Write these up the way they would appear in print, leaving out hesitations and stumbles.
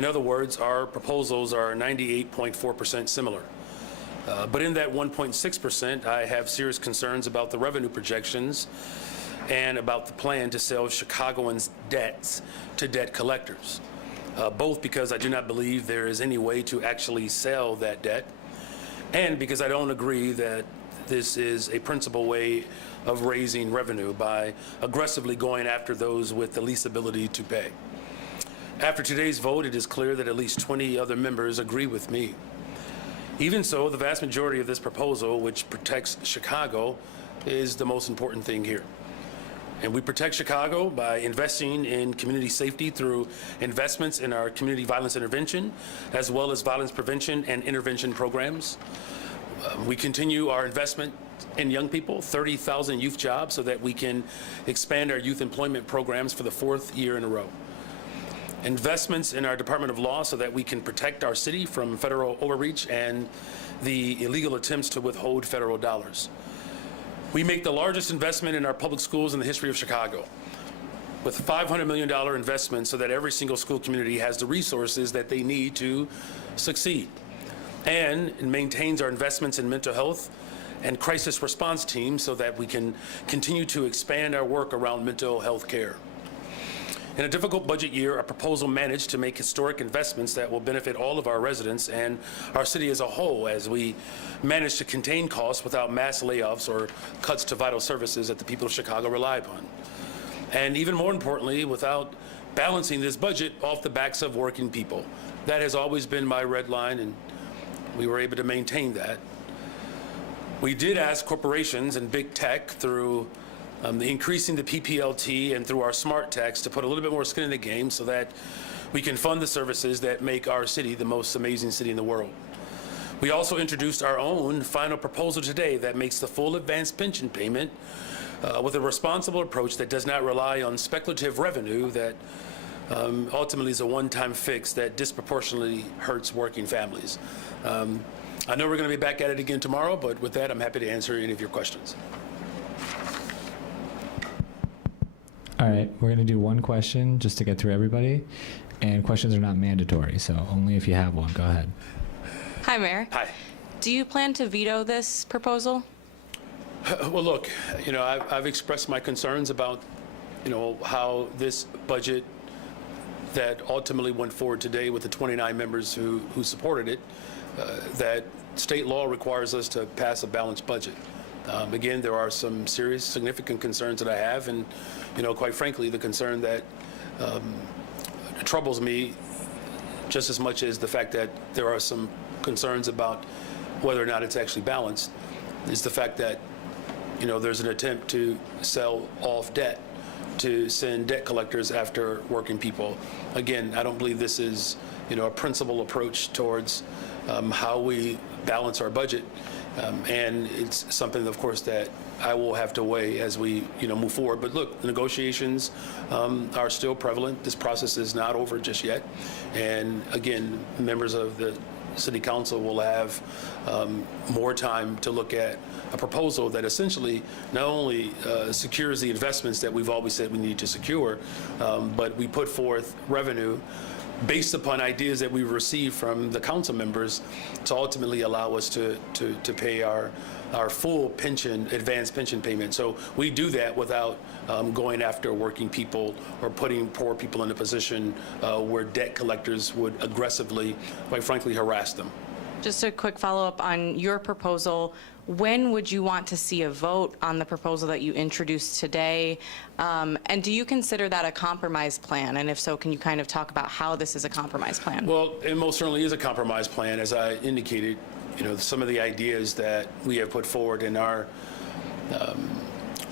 In other words, our proposals are 98.4% similar. But in that 1.6%, I have serious concerns about the revenue projections and about the plan to sell Chicagoans' debts to debt collectors, both because I do not believe there is any way to actually sell that debt, and because I don't agree that this is a principal way of raising revenue by aggressively going after those with the least ability to pay. After today's vote, it is clear that at least 20 other members agree with me. Even so, the vast majority of this proposal, which protects Chicago, is the most important thing here. And we protect Chicago by investing in community safety through investments in our community violence intervention, as well as violence prevention and intervention programs. We continue our investment in young people, 30,000 youth jobs, so that we can expand our youth employment programs for the 4th year in a row. Investments in our Department of Law so that we can protect our city from federal overreach and the illegal attempts to withhold federal dollars. We make the largest investment in our public schools in the history of Chicago, with $500 million investment so that every single school community has the resources that they need to succeed. And it maintains our investments in mental health and crisis response teams so that we can continue to expand our work around mental health care. In a difficult budget year, our proposal managed to make historic investments that will benefit all of our residents and our city as a whole, as we manage to contain costs without mass layoffs or cuts to vital services that the people of Chicago rely upon. And even more importantly, without balancing this budget off the backs of working people. That has always been my red line, and we were able to maintain that. We did ask corporations and big tech through increasing the PPLT and through our smart tax to put a little bit more skin in the game so that we can fund the services that make our city the most amazing city in the world. We also introduced our own final proposal today that makes the full advance pension payment with a responsible approach that does not rely on speculative revenue that ultimately is a one-time fix that disproportionately hurts working families. I know we're going to be back at it again tomorrow, but with that, I'm happy to answer any of your questions. All right, we're going to do one question just to get through everybody, and questions are not mandatory, so only if you have one. Go ahead. Hi, Mayor. Hi. Do you plan to veto this proposal? Well, look, I've expressed my concerns about, how this budget that ultimately went forward today with the 29 members who supported it, that state law requires us to pass a balanced budget. Again, there are some serious, significant concerns that I have, and quite frankly, the concern that troubles me just as much as the fact that there are some concerns about whether or not it's actually balanced is the fact that there's an attempt to sell off debt, to send debt collectors after working people. Again, I don't believe this is a principled approach towards how we balance our budget. And it's something, of course, that I will have to weigh as we, move forward. But look, the negotiations are still prevalent. This process is not over just yet. And again, members of the City Council will have more time to look at a proposal that essentially not only secures the investments that we've always said we need to secure, but we put forth revenue based upon ideas that we received from the council members to ultimately allow us to pay our full pension, advanced pension payment. So we do that without going after working people or putting poor people in a position where debt collectors would aggressively, quite frankly, harass them. Just a quick follow-up on your proposal. When would you want to see a vote on the proposal that you introduced today? And do you consider that a compromise plan? And if so, can you kind of talk about how this is a compromise plan? Well, it most certainly is a compromise plan. As I indicated, some of the ideas that we have put forward in our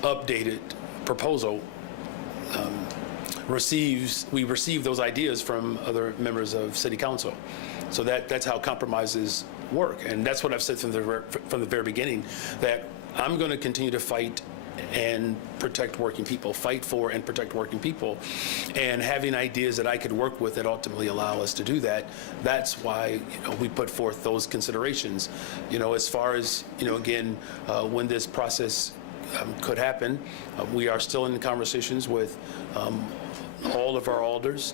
updated proposal we received those ideas from other members of City Council. So that's how compromises work, and that's what I've said from the very beginning, that I'm going to continue to fight and protect working people, fight for and protect working people, and having ideas that I could work with that ultimately allow us to do that. That's why we put forth those considerations. As far as again, when this process could happen. We are still in conversations with all of our alders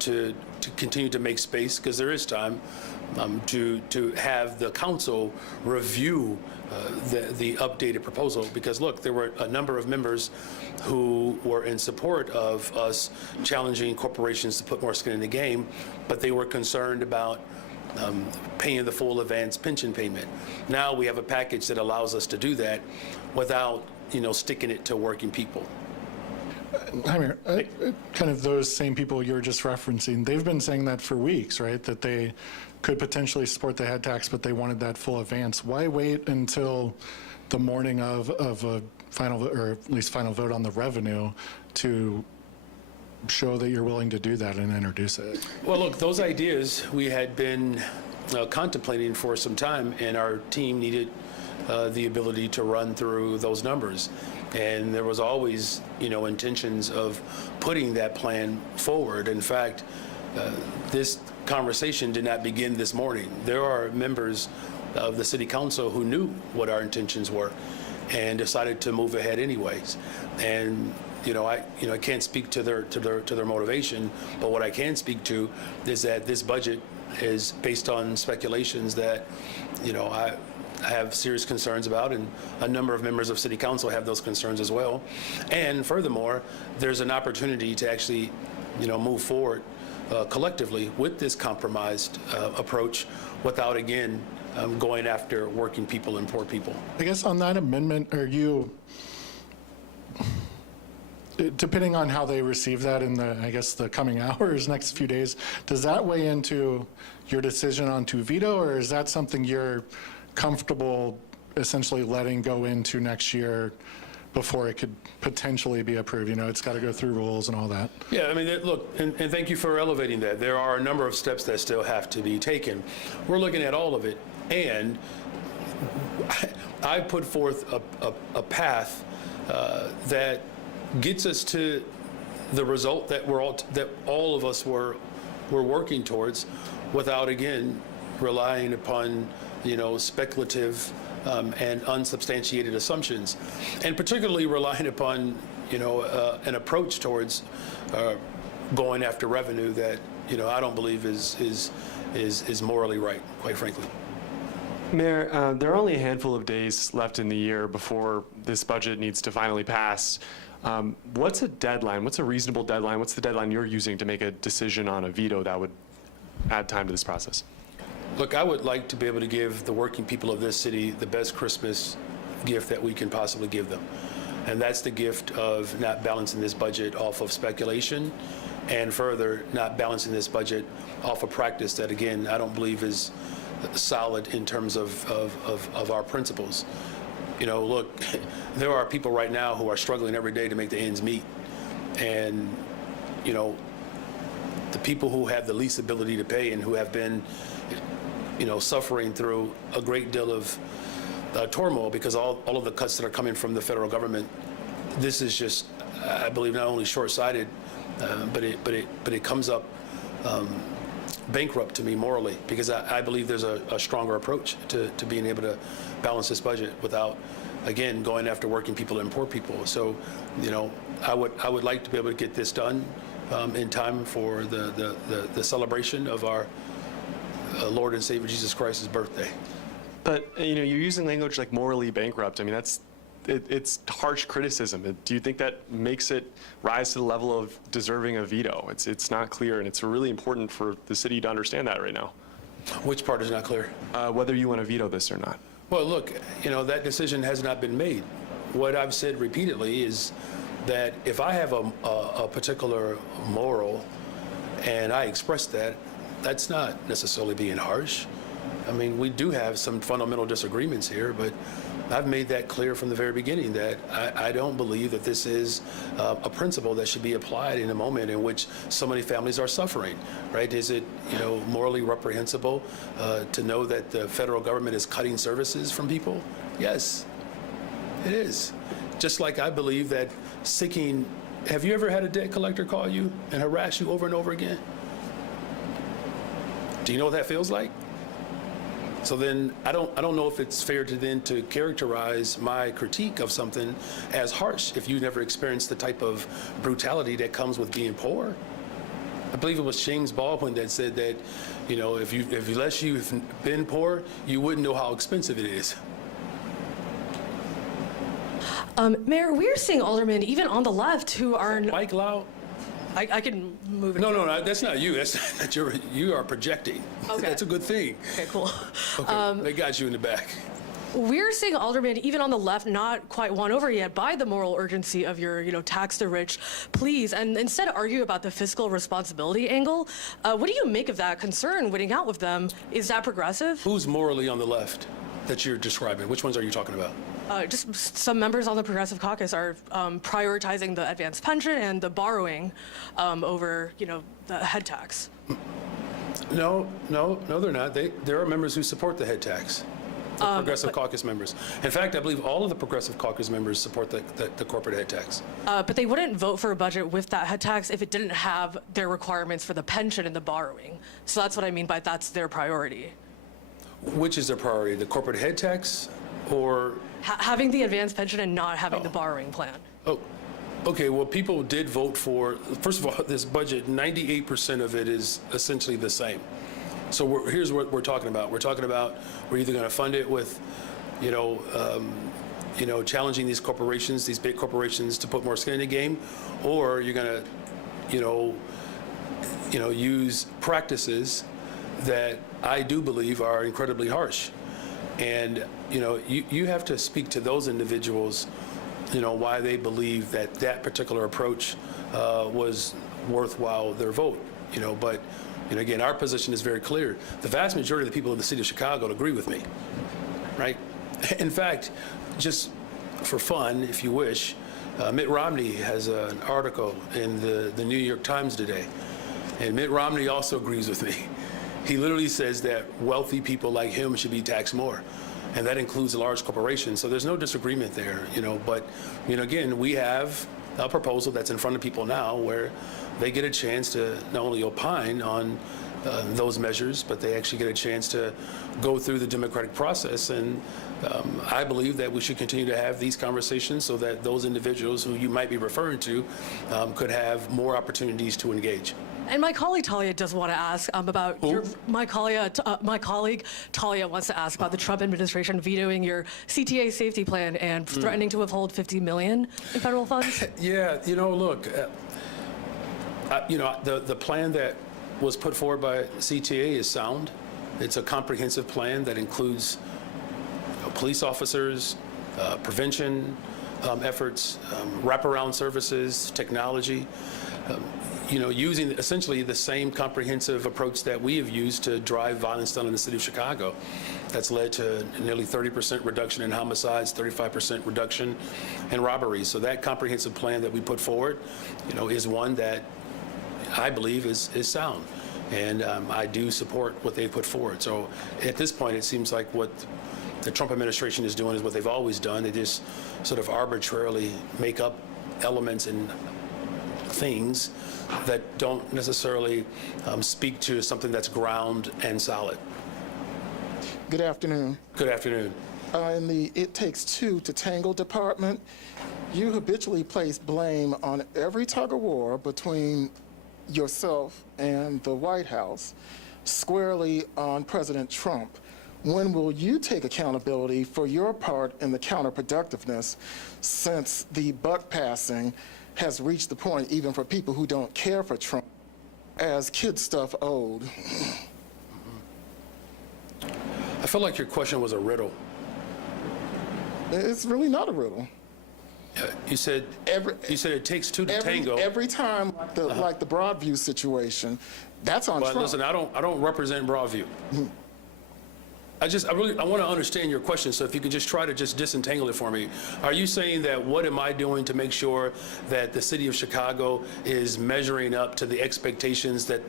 to continue to make space, because there is time to have the council review the updated proposal. Because look, there were a number of members who were in support of us challenging corporations to put more skin in the game, but they were concerned about paying the full advance pension payment. Now we have a package that allows us to do that without, sticking it to working people. Hi, Mayor. Kind of those same people you were just referencing, they've been saying that for weeks, right? That they could potentially support the head tax, but they wanted that full advance. Why wait until the morning of a final, or at least final vote on the revenue to show that you're willing to do that and introduce it? Well, look, those ideas we had been contemplating for some time, and our team needed the ability to run through those numbers. And there was always, intentions of putting that plan forward. In fact, this conversation did not begin this morning. There are members of the city council who knew what our intentions were and decided to move ahead anyways. And I can't speak to their motivation, but what I can speak to is that this budget is based on speculations that I have serious concerns about, and a number of members of city council have those concerns as well. And furthermore, there's an opportunity to actually, move forward collectively with this compromised approach without, again, going after working people and poor people. I guess on that amendment, are you, depending on how they receive that in the coming hours, next few days, does that weigh into your decision on to veto, or is that something you're comfortable essentially letting go into next year before it could potentially be approved? It's got to go through rules and all that. Yeah, look, and thank you for elevating that. There are a number of steps that still have to be taken. We're looking at all of it, and I put forth a path that gets us to the result that all of us were working towards, without, again, relying upon speculative and unsubstantiated assumptions, and particularly relying upon an approach towards going after revenue that I don't believe is morally right, quite frankly. Mayor, there are only a handful of days left in the year before this budget needs to finally pass. What's a deadline? What's a reasonable deadline? What's the deadline you're using to make a decision on a veto that would add time to this process? Look, I would like to be able to give the working people of this city the best Christmas gift that we can possibly give them. And that's the gift of not balancing this budget off of speculation, and further, not balancing this budget off of practice that, again, I don't believe is solid in terms of our principles. Look, there are people right now who are struggling every day to make the ends meet. And, the people who have the least ability to pay and who have been suffering through a great deal of turmoil because all of the cuts that are coming from the federal government. This is just, I believe, not only short-sighted, but it comes up bankrupt to me morally, because I believe there's a stronger approach to being able to balance this budget without, again, going after working people and poor people. So, I would like to be able to get this done in time for the celebration of our Lord and Savior Jesus Christ's birthday. But you're using language like morally bankrupt. It's harsh criticism. Do you think that makes it rise to the level of deserving a veto? It's not clear, and it's really important for the city to understand that right now. Which part is not clear? Whether you want to veto this or not. Well, look, that decision has not been made. What I've said repeatedly is that if I have a particular moral and I express that, that's not necessarily being harsh. We do have some fundamental disagreements here, but I've made that clear from the very beginning that I don't believe that this is a principle that should be applied in a moment in which so many families are suffering, right? Is it, morally reprehensible to know that the federal government is cutting services from people? Yes, it is. Just like I believe that seeking, have you ever had a debt collector call you and harass you over and over again? Do you know what that feels like? So then I don't know if it's fair to characterize my critique of something as harsh if you never experienced the type of brutality that comes with being poor. I believe it was James Baldwin that said that, unless you've been poor, you wouldn't know how expensive it is. Mayor, we're seeing aldermen, even on the left, who are. Mike loud? I can move it. No, that's not you. That's not you are projecting. Okay. That's a good thing. Okay, cool. Okay, they got you in the back. We're seeing aldermen, even on the left, not quite won over yet by the moral urgency of your, tax the rich pleas, and instead argue about the fiscal responsibility angle. What do you make of that concern winning out with them? Is that progressive? Who's morally on the left that you're describing? Which ones are you talking about? Just some members on the Progressive Caucus are prioritizing the advanced pension and the borrowing over, the head tax. No, they're not. There are members who support the head tax. The Progressive Caucus members. In fact, I believe all of the Progressive Caucus members support the corporate head tax. But they wouldn't vote for a budget with that head tax if it didn't have their requirements for the pension and the borrowing. So that's what I mean by that's their priority. Which is their priority, the corporate head tax or? Having the advanced pension and not having the borrowing plan. Oh, okay, well, people did vote for, first of all, this budget, 98% of it is essentially the same. So here's what we're talking about. We're talking about we're either going to fund it with, challenging these corporations, these big corporations to put more skin in the game, or you're going to, use practices that I do believe are incredibly harsh. And, you have to speak to those individuals, why they believe that particular approach was worthwhile their vote, but. And again, our position is very clear. The vast majority of the people in the city of Chicago agree with me, right? In fact, just for fun, if you wish, Mitt Romney has an article in the New York Times today, and Mitt Romney also agrees with me. He literally says that wealthy people like him should be taxed more, and that includes large corporations. So there's no disagreement there, but, again, we have a proposal that's in front of people now where they get a chance to not only opine on those measures, but they actually get a chance to go through the democratic process. And I believe that we should continue to have these conversations so that those individuals who you might be referring to could have more opportunities to engage. And my colleague Talia does want to ask about my colleague Talia wants to ask about the Trump administration vetoing your CTA safety plan and threatening to withhold $50 million in federal funds. Yeah, look, the plan that was put forward by CTA is sound. It's a comprehensive plan that includes police officers, prevention efforts, wraparound services, technology. Using essentially the same comprehensive approach that we have used to drive violence down in the city of Chicago. That's led to nearly 30% reduction in homicides, 35% reduction in robberies. So that comprehensive plan that we put forward, is one that I believe is sound. And I do support what they put forward. So at this point, it seems like what the Trump administration is doing is what they've always done. They just sort of arbitrarily make up elements and things that don't necessarily speak to something that's ground and solid. Good afternoon. Good afternoon. In the It Takes Two to Tango department, you habitually place blame on every tug of war between yourself and the White House, squarely on President Trump. When will you take accountability for your part in the counterproductiveness, since the buck passing has reached the point, even for people who don't care for Trump, as kid stuff old? I feel like your question was a riddle. It's really not a riddle. You said it takes two to tango. Every time, like the Broadview situation, that's on But Trump. listen, I don't represent Broadview. I want to understand your question, so if you could just try to just disentangle it for me. Are you saying that what am I doing to make sure that the city of Chicago is measuring up to the expectations that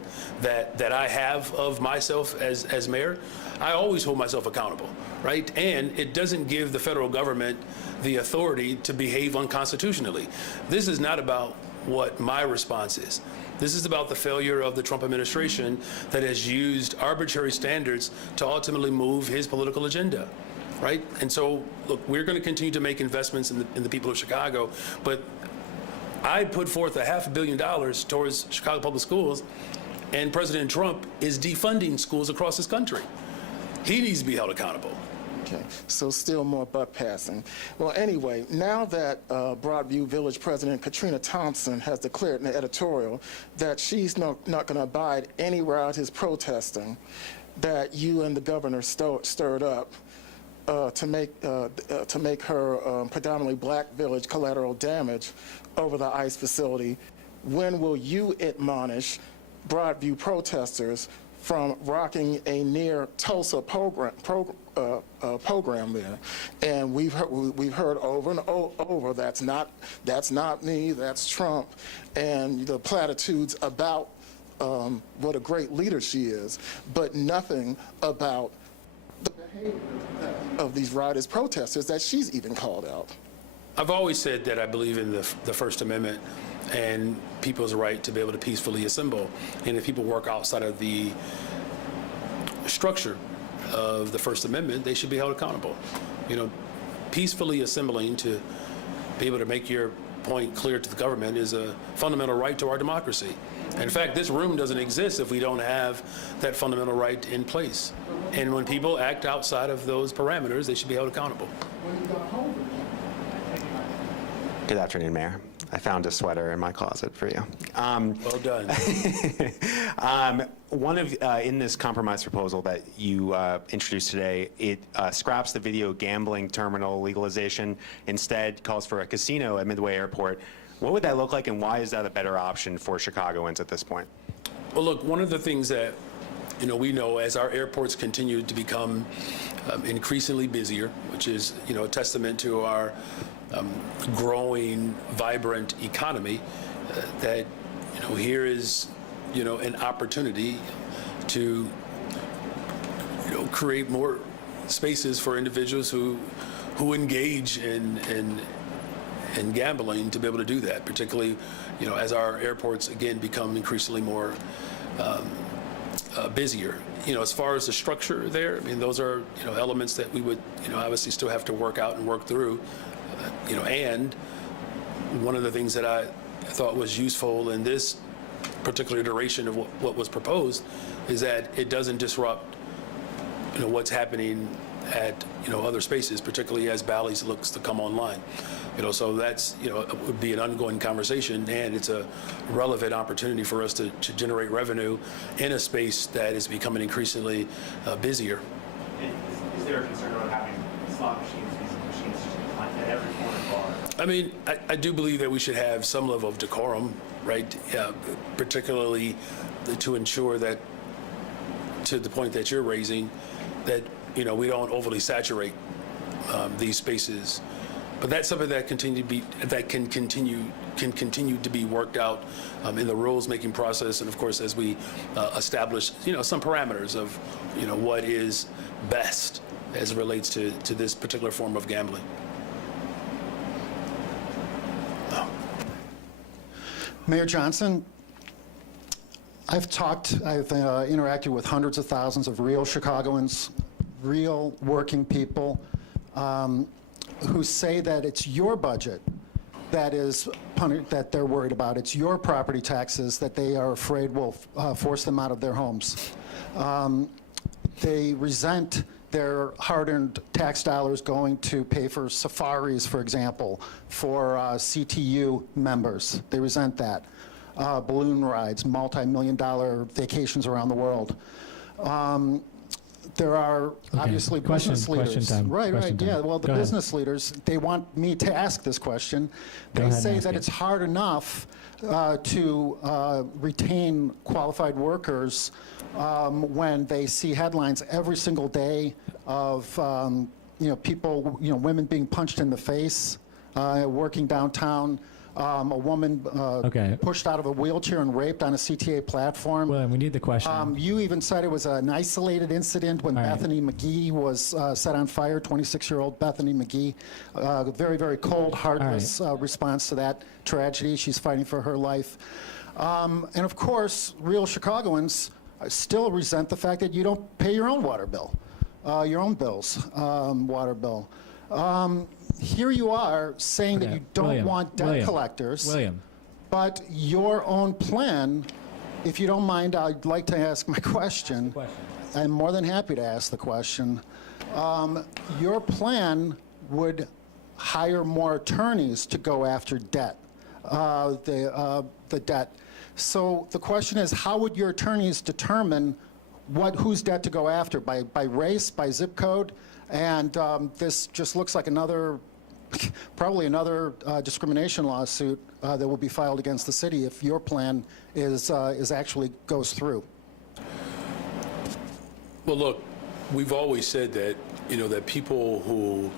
I have of myself as mayor? I always hold myself accountable, right? And it doesn't give the federal government the authority to behave unconstitutionally. This is not about what my response is. This is about the failure of the Trump administration that has used arbitrary standards to ultimately move his political agenda, right? And so, look, we're going to continue to make investments in the people of Chicago, but I put forth $500 million towards Chicago Public Schools, and President Trump is defunding schools across this country. He needs to be held accountable. Okay, so still more buck passing. Well, anyway, now that Broadview Village President Katrina Thompson has declared in the editorial that she's not going to abide any route his protesting that you and the governor stirred up to make her predominantly black village collateral damage over the ICE facility, when will you admonish Broadview protesters from rocking a near Tulsa program there? And we've heard over and over that's not me, that's Trump, and the platitudes about what a great leader she is, but nothing about the behavior of these riotous protesters that she's even called out. I've always said that I believe in the First Amendment and people's right to be able to peacefully assemble. And if people work outside of the structure of the First Amendment, they should be held accountable. You know, peacefully assembling to be able to make your point clear to the government is a fundamental right to our democracy. In fact, this room doesn't exist if we don't have that fundamental right in place. And when people act outside of those parameters, they should be held accountable. Good afternoon, Mayor. I found a sweater in my closet for you. Well done. In this compromise proposal that you introduced today, it scraps the video gambling terminal legalization, instead calls for a casino at Midway Airport. What would that look like, and why is that a better option for Chicagoans at this point? Well, look, one of the things that we know as our airports continue to become increasingly busier, which is a testament to our growing, vibrant economy, that here is an opportunity to create more spaces for individuals who engage in gambling to be able to do that, particularly as our airports again become increasingly more busier. As far as the structure there, I mean, those are elements that we would obviously still have to work out and work through. And one of the things that I thought was useful in this particular iteration of what was proposed is that it doesn't disrupt what's happening at other spaces, particularly as Bally's looks to come online. So that's it would be an ongoing conversation, and it's a relevant opportunity for us to generate revenue in a space that is becoming increasingly busier. Is there a concern about having slot machines, music machines at every corner bar? I mean, I do believe that we should have some level of decorum, right? Particularly to ensure that, to the point that you're raising, that we don't overly saturate these spaces. But that's something that can continue to be worked out in the rules-making process, and of course, as we establish some parameters of what is best as it relates to this particular form of gambling. Mayor Johnson, I've interacted with hundreds of thousands of real Chicagoans, real working people, who say that it's your budget that they're worried about. It's your property taxes that they are afraid will force them out of their homes. They resent their hard-earned tax dollars going to pay for safaris, for example, for CTU members. They resent that. Balloon rides, multi-million-dollar vacations around the world. There are obviously business leaders. Right. Yeah. Well, the business leaders, they want me to ask this question. They say that it's hard enough to retain qualified workers when they see headlines every single day of people, women being punched in the face, working downtown. A woman pushed out of a wheelchair and raped on a CTA platform. Well, we need the question. You even said it was an isolated incident when Bethany McGee was set on fire, 26-year-old Bethany McGee. Very, very cold, heartless response to that tragedy. She's fighting for her life. And of course, real Chicagoans still resent the fact that you don't pay your own water bill, your own bills, water bill. Here you are saying that you don't want debt collectors. William. But your own plan, if you don't mind, I'd like to ask my question. I'm more than happy to ask the question. Your plan would hire more attorneys to go after debt, the debt. So the question is, how would your attorneys determine whose debt to go after? By race, by zip code? And this just looks like probably another discrimination lawsuit that will be filed against the city if your plan is actually goes through. Well, look, we've always said that, that people who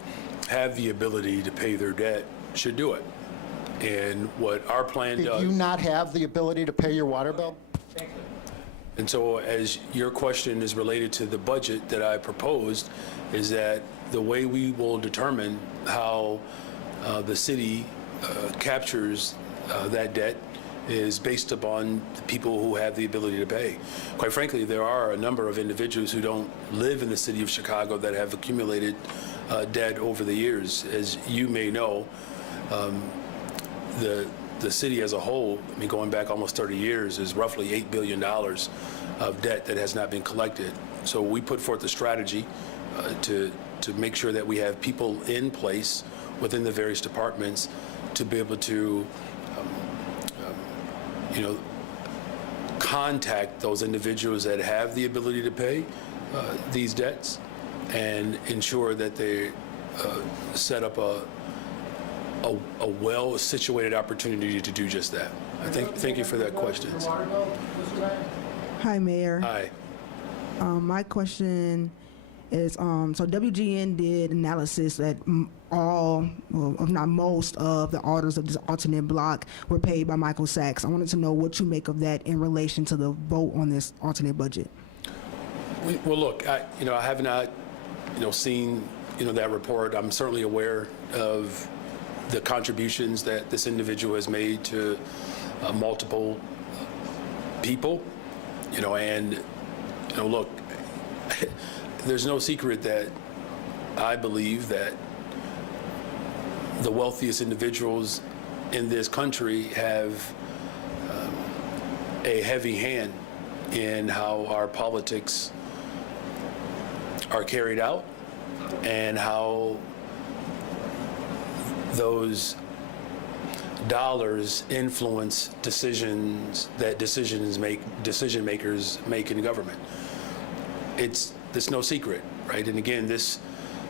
have the ability to pay their debt should do it. And what our plan does... Do you not have the ability to pay your water bill? And so as your question is related to the budget that I proposed, is that the way we will determine how the city captures that debt is based upon the people who have the ability to pay. Quite frankly, there are a number of individuals who don't live in the city of Chicago that have accumulated debt over the years. As you may know, the city as a whole, going back almost 30 years, is roughly $8 billion of debt that has not been collected. So we put forth a strategy to make sure that we have people in place within the various departments to be able to, contact those individuals that have the ability to pay these debts and ensure that they set up a well-situated opportunity to do just that. Thank you for that question. Hi, Mayor. Hi. My question is, so WGN did analysis that all, well, if not most, of the orders of this alternate block were paid by Michael Sachs. I wanted to know what you make of that in relation to the vote on this alternate budget. Well, look, I have not, seen, that report. I'm certainly aware of the contributions that this individual has made to multiple people, and, look, there's no secret that I believe that the wealthiest individuals in this country have a heavy hand in how our politics are carried out and how those dollars influence decisions that decision makers make in government. It's no secret, right? And again, this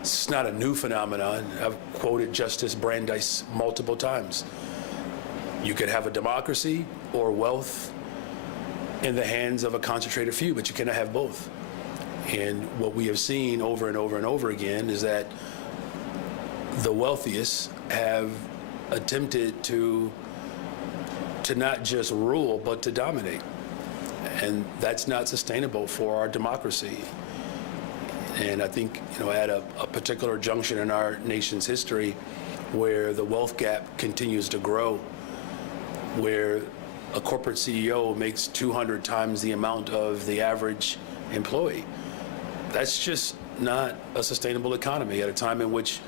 is not a new phenomenon. I've quoted Justice Brandeis multiple times. You could have a democracy or wealth in the hands of a concentrated few, but you cannot have both. And what we have seen over and over and over again is that the wealthiest have attempted to not just rule, but to dominate. And that's not sustainable for our democracy. And I think, at a particular junction in our nation's history where the wealth gap continues to grow, where a corporate CEO makes 200 times the amount of the average employee, that's just not a sustainable economy at a time in which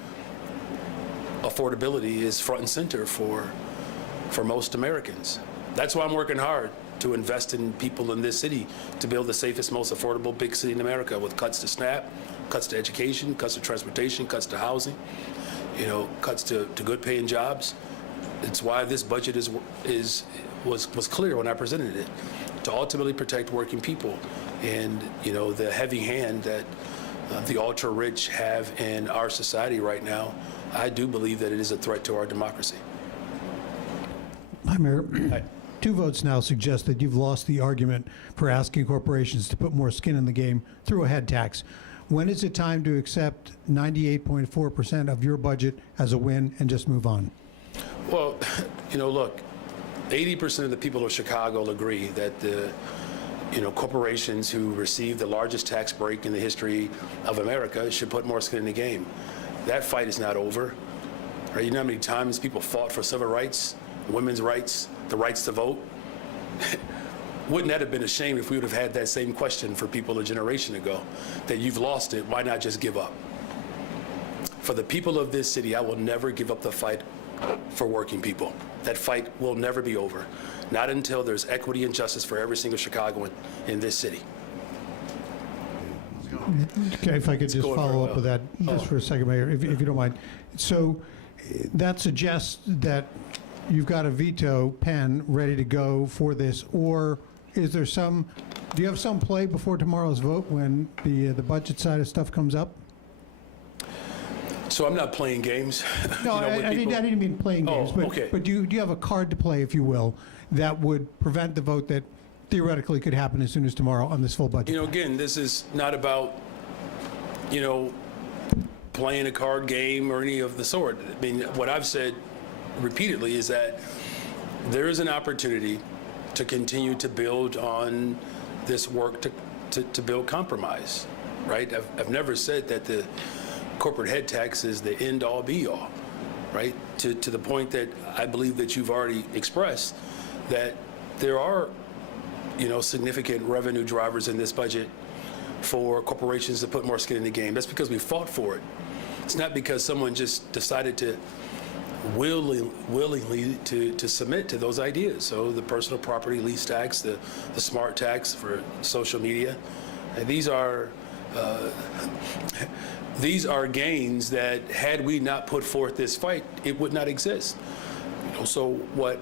affordability is front and center for most Americans. That's why I'm working hard to invest in people in this city to build the safest, most affordable big city in America, with cuts to SNAP, cuts to education, cuts to transportation, cuts to housing, cuts to good paying jobs. It's why this budget was clear when I presented it, to ultimately protect working people and the heavy hand that the ultra rich have in our society right now. I do believe that it is a threat to our democracy. Hi, Mayor. Hi. 2 votes now suggest that you've lost the argument for asking corporations to put more skin in the game through a head tax. When is it time to accept 98.4% of your budget as a win and just move on? Well, look, 80% of the people of Chicago agree that the corporations who receive the largest tax break in the history of America should put more skin in the game. That fight is not over. Right? You know how many times people fought for civil rights, women's rights, the rights to vote? wouldn't that have been a shame if we would have had that same question for people a generation ago, that you've lost it, why not just give up? For the people of this city, I will never give up the fight for working people. That fight will never be over, not until there's equity and justice for every single Chicagoan in this city. Okay, if I could just follow up with that just for a second, Mayor, if you don't mind. So that suggests that you've got a veto pen ready to go for this, or is there do you have some play before tomorrow's vote when the budget side of stuff comes up? So I'm not playing games. No, I didn't mean playing games, but, okay. but do you have a card to play, if you will, that would prevent the vote that theoretically could happen as soon as tomorrow on this full budget? Again, this is not about, playing a card game or any of the sort. I mean, what I've said repeatedly is that there is an opportunity to continue to build on this work to build compromise, right? I've never said that the corporate head tax is the end-all be-all, right? To the point that I believe that you've already expressed that there are, significant revenue drivers in this budget for corporations to put more skin in the game. That's because we fought for it. It's not because someone just decided to willingly to submit to those ideas. So the personal property lease tax, the smart tax for social media, and these are gains that, had we not put forth this fight, it would not exist. So what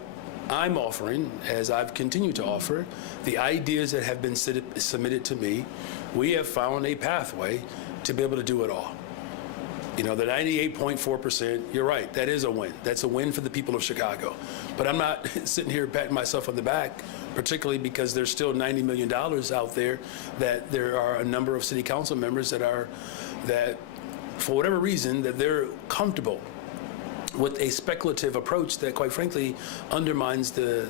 I'm offering, as I've continued to offer, the ideas that have been submitted to me, we have found a pathway to be able to do it all. The 98.4%, you're right, that is a win. That's a win for the people of Chicago. But I'm not sitting here patting myself on the back, particularly because there's still $90 million out there that there are a number of city council members that for whatever reason, that they're comfortable with a speculative approach that, quite frankly, undermines the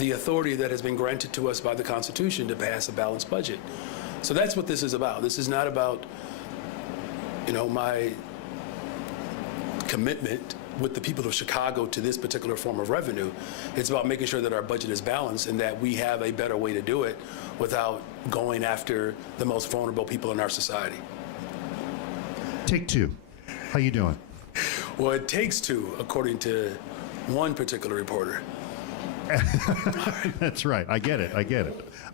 authority that has been granted to us by the Constitution to pass a balanced budget. So that's what this is about. This is not about, my commitment with the people of Chicago to this particular form of revenue. It's about making sure that our budget is balanced and that we have a better way to do it without going after the most vulnerable people in our society. Take two. How you doing? Well, it takes two, according to one particular reporter. That's right. I get it.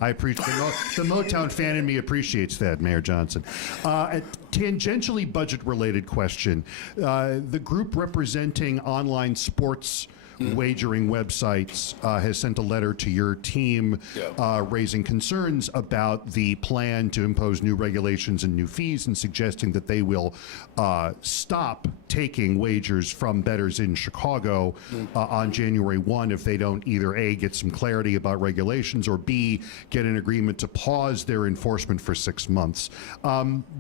I appreciate the Motown fan in me appreciates that, Mayor Johnson. A tangentially budget-related question. The group representing online sports wagering websites has sent a letter to your team raising concerns about the plan to impose new regulations and new fees and suggesting that they will stop taking wagers from bettors in Chicago on January 1 if they don't either A, get some clarity about regulations, or B, get an agreement to pause their enforcement for 6 months.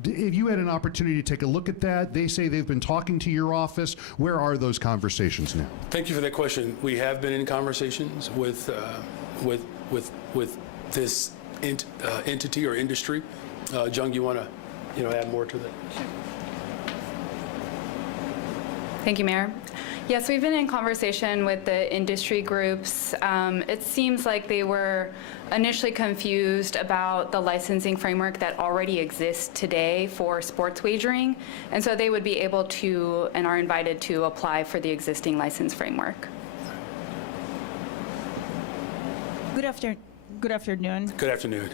If you had an opportunity to take a look at that, they say they've been talking to your office. Where are those conversations now? Thank you for that question. We have been in conversations with this entity or industry. Jung, you want to add more to that? Thank you, Mayor. Yes, we've been in conversation with the industry groups. It seems like they were initially confused about the licensing framework that already exists today for sports wagering, and so they would be able to and are invited to apply for the existing license framework. Good afternoon. Good afternoon.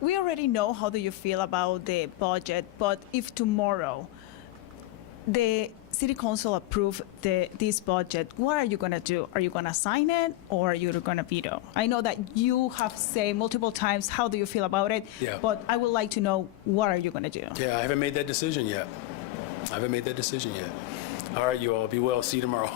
We already know how do you feel about the budget, but if tomorrow the city council approve this budget, what are you going to do? Are you going to sign it, or are you going to veto? I know that you have said multiple times how do you feel about it, but I would like to know what are you going to do? Yeah, I haven't made that decision yet. All right, you all. Be well. See you tomorrow.